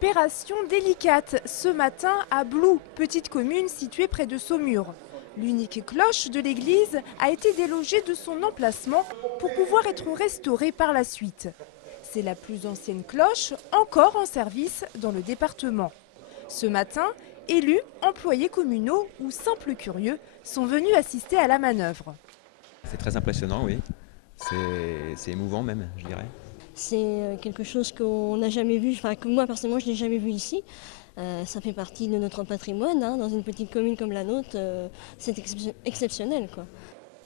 Opération délicate ce matin à Blou, petite commune située près de Saumur. L'unique cloche de l'église a été délogée de son emplacement pour pouvoir être restaurée par la suite. C'est la plus ancienne cloche encore en service dans le département. Ce matin, élus, employés communaux ou simples curieux sont venus assister à la manœuvre. C'est très impressionnant, oui. C'est émouvant même, je dirais. C'est quelque chose qu'on n'a jamais vu, enfin que moi personnellement je n'ai jamais vu ici. Ça fait partie de notre patrimoine, hein, dans une petite commune comme la nôtre, c'est exceptionnel, quoi.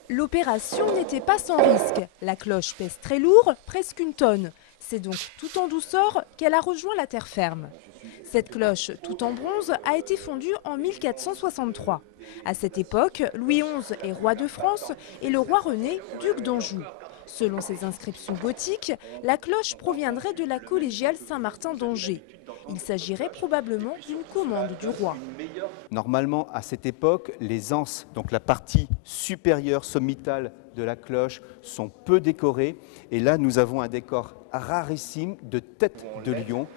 L'opération n'était pas sans risque. La cloche pèse très lourd, presque 1 tonne. C'est donc tout en douceur qu'elle a rejoint la terre ferme. Cette cloche, tout en bronze, a été fondue en 1463. À cette époque, Louis XI est roi de France et le roi René, duc d'Anjou. Selon ses inscriptions gothiques, la cloche proviendrait de la collégiale Saint-Martin d'Angers. Il s'agirait probablement d'une commande du roi. Normalement, à cette époque, les anses, donc la partie supérieure sommitale de la cloche, sont peu décorées. Et là, nous avons un décor rarissime de tête de lion.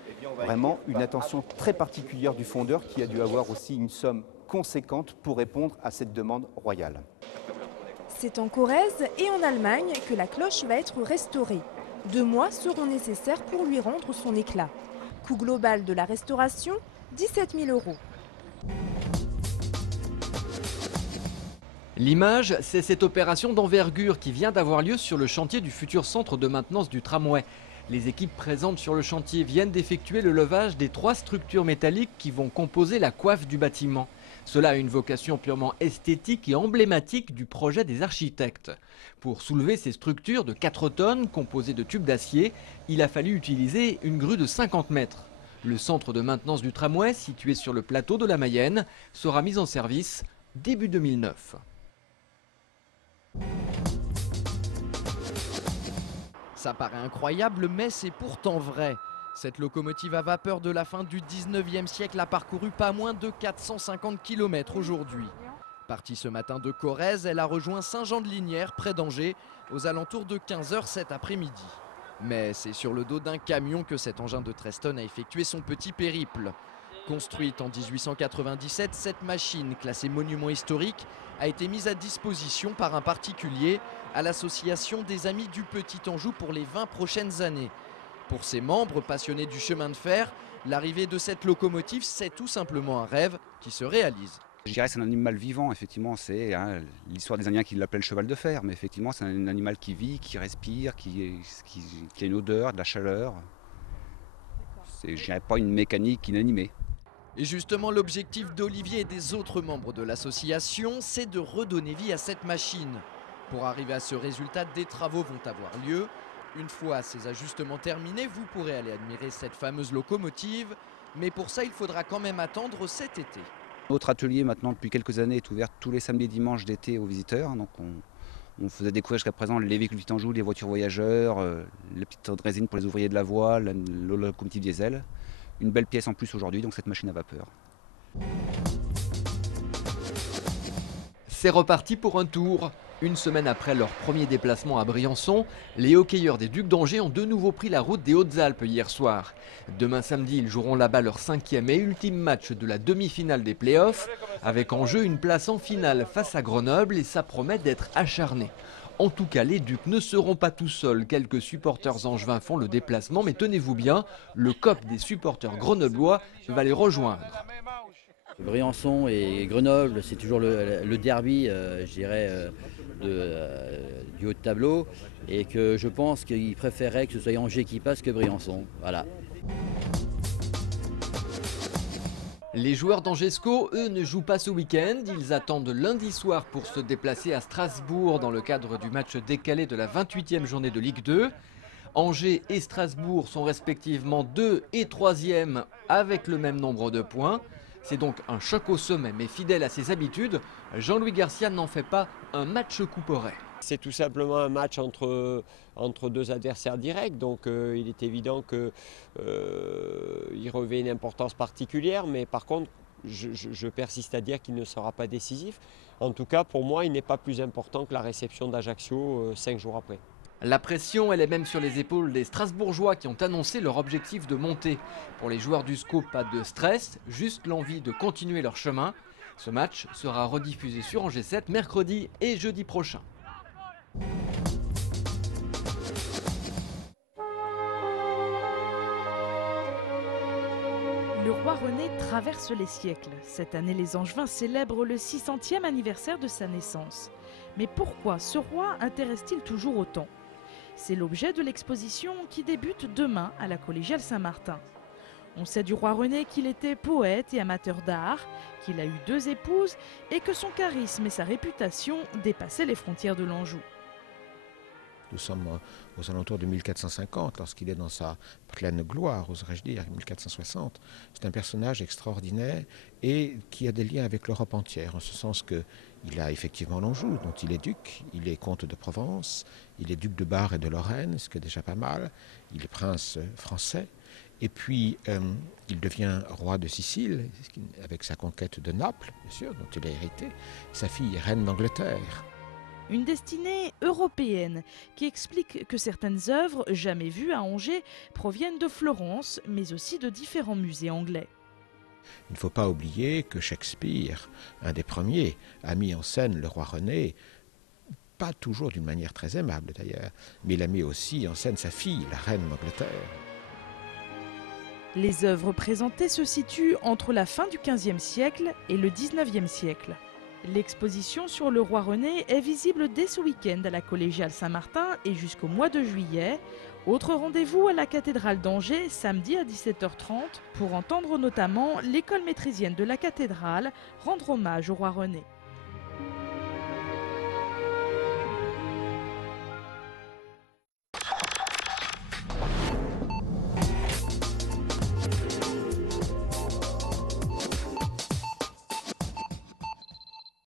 Vraiment une attention très particulière du fondeur qui a dû avoir aussi une somme conséquente pour répondre à cette demande royale. C'est en Corrèze et en Allemagne que la cloche va être restaurée. 2 mois seront nécessaires pour lui rendre son éclat. Coût global de la restauration, 17 000 €. L'image, c'est cette opération d'envergure qui vient d'avoir lieu sur le chantier du futur centre de maintenance du tramway. Les équipes présentes sur le chantier viennent d'effectuer le levage des 3 structures métalliques qui vont composer la coiffe du bâtiment. Cela a une vocation purement esthétique et emblématique du projet des architectes. Pour soulever ces structures de 4 tonnes composées de tubes d'acier, il a fallu utiliser une grue de 50 mètres. Le centre de maintenance du tramway, situé sur le plateau de la Mayenne, sera mis en service début 2009. Ça paraît incroyable, mais c'est pourtant vrai. Cette locomotive à vapeur de la fin du 19e siècle a parcouru pas moins de 450 km aujourd'hui. Partie ce matin de Corrèze, elle a rejoint Saint-Jean-de-Lignières, près d'Angers, aux alentours de 15 h cet après-midi. Mais c'est sur le dos d'un camion que cet engin de 13 tonnes a effectué son petit périple. Construite en 1897, cette machine, classée monument historique, a été mise à disposition par un particulier à l'association des Amis du Petit Anjou pour les 20 prochaines années. Pour ses membres passionnés du chemin de fer, l'arrivée de cette locomotive, c'est tout simplement un rêve qui se réalise. Je dirais que c'est un animal vivant, effectivement, c'est l'histoire des Indiens qui l'appelaient le cheval de fer, mais effectivement c'est un animal qui vit, qui respire, qui a une odeur, de la chaleur. C'est, je dirais, pas une mécanique inanimée. Et justement, l'objectif d'Olivier et des autres membres de l'association, c'est de redonner vie à cette machine. Pour arriver à ce résultat, des travaux vont avoir lieu. Une fois ces ajustements terminés, vous pourrez aller admirer cette fameuse locomotive. Mais pour ça, il faudra quand même attendre cet été. Notre atelier, maintenant, depuis quelques années, est ouvert tous les samedis et dimanches d'été aux visiteurs. Donc on faisait découvrir jusqu'à présent les véhicules Petit Anjou, les voitures voyageurs, les petites résines pour les ouvriers de la voie, la locomotive diesel. Une belle pièce en plus aujourd'hui, donc cette machine à vapeur. C'est reparti pour un tour. Une semaine après leur premier déplacement à Briançon, les hockeyeurs des Ducs d'Angers ont de nouveau pris la route des Hautes-Alpes hier soir. Demain samedi, ils joueront là-bas leur 5e et ultime match de la demi-finale des playoffs, avec en jeu une place en finale face à Grenoble et ça promet d'être acharné. En tout cas, les Ducs ne seront pas tout seuls. Quelques supporters angevins font le déplacement, mais tenez-vous bien, le COP des supporters grenoblois va les rejoindre. Briançon et Grenoble, c'est toujours le derby, je dirais, du haut de tableau. Et que je pense qu'ils préféraient que ce soit Angers qui passe que Briançon. Voilà. Les joueurs d'Angesco, eux, ne jouent pas ce week-end. Ils attendent lundi soir pour se déplacer à Strasbourg dans le cadre du match décalé de la 28e journée de Ligue 2. Angers et Strasbourg sont respectivement 2 et 3e avec le même nombre de points. C'est donc un choc au sommet, mais fidèle à ses habitudes, Jean-Louis Garcia n'en fait pas un match couperet. C'est tout simplement un match entre 2 adversaires directs, donc il est évident qu'il revêt une importance particulière, mais par contre, je persiste à dire qu'il ne sera pas décisif. En tout cas, pour moi, il n'est pas plus important que la réception d'Ajaccio 5 jours après. La pression, elle est même sur les épaules des Strasbourgeois qui ont annoncé leur objectif de monter. Pour les joueurs du SCO, pas de stress, juste l'envie de continuer leur chemin. Ce match sera rediffusé sur Angers 7 mercredi et jeudi prochain. Le roi René traverse les siècles. Cette année, les Angevins célèbrent le 600e anniversaire de sa naissance. Mais pourquoi ce roi intéresse-t-il toujours autant ? C'est l'objet de l'exposition qui débute demain à la Collégiale Saint-Martin. On sait du roi René qu'il était poète et amateur d'art, qu'il a eu 2 épouses et que son charisme et sa réputation dépassaient les frontières de l'Anjou. Nous sommes aux alentours de 1450, lorsqu'il est dans sa pleine gloire, oserais-je dire, 1460. C'est un personnage extraordinaire et qui a des liens avec l'Europe entière, en ce sens qu'il a effectivement l'Anjou, dont il est duc, il est comte de Provence, il est duc de Bar et de Lorraine, ce qui est déjà pas mal, il est prince français, et puis il devient roi de Sicile, avec sa conquête de Naples, bien sûr, dont il a hérité, sa fille est reine d'Angleterre. Une destinée européenne qui explique que certaines œuvres jamais vues à Angers proviennent de Florence, mais aussi de différents musées anglais. Il ne faut pas oublier que Shakespeare, un des premiers, a mis en scène le roi René, pas toujours d'une manière très aimable d'ailleurs, mais il a mis aussi en scène sa fille, la reine d'Angleterre. Les œuvres présentées se situent entre la fin du XVe siècle et le XIXe siècle. L'exposition sur le roi René est visible dès ce week-end à la Collégiale Saint-Martin et jusqu'au mois de juillet. Autre rendez-vous à la cathédrale d'Angers samedi à 17h30 pour entendre notamment l'école maîtrésienne de la cathédrale rendre hommage au roi René.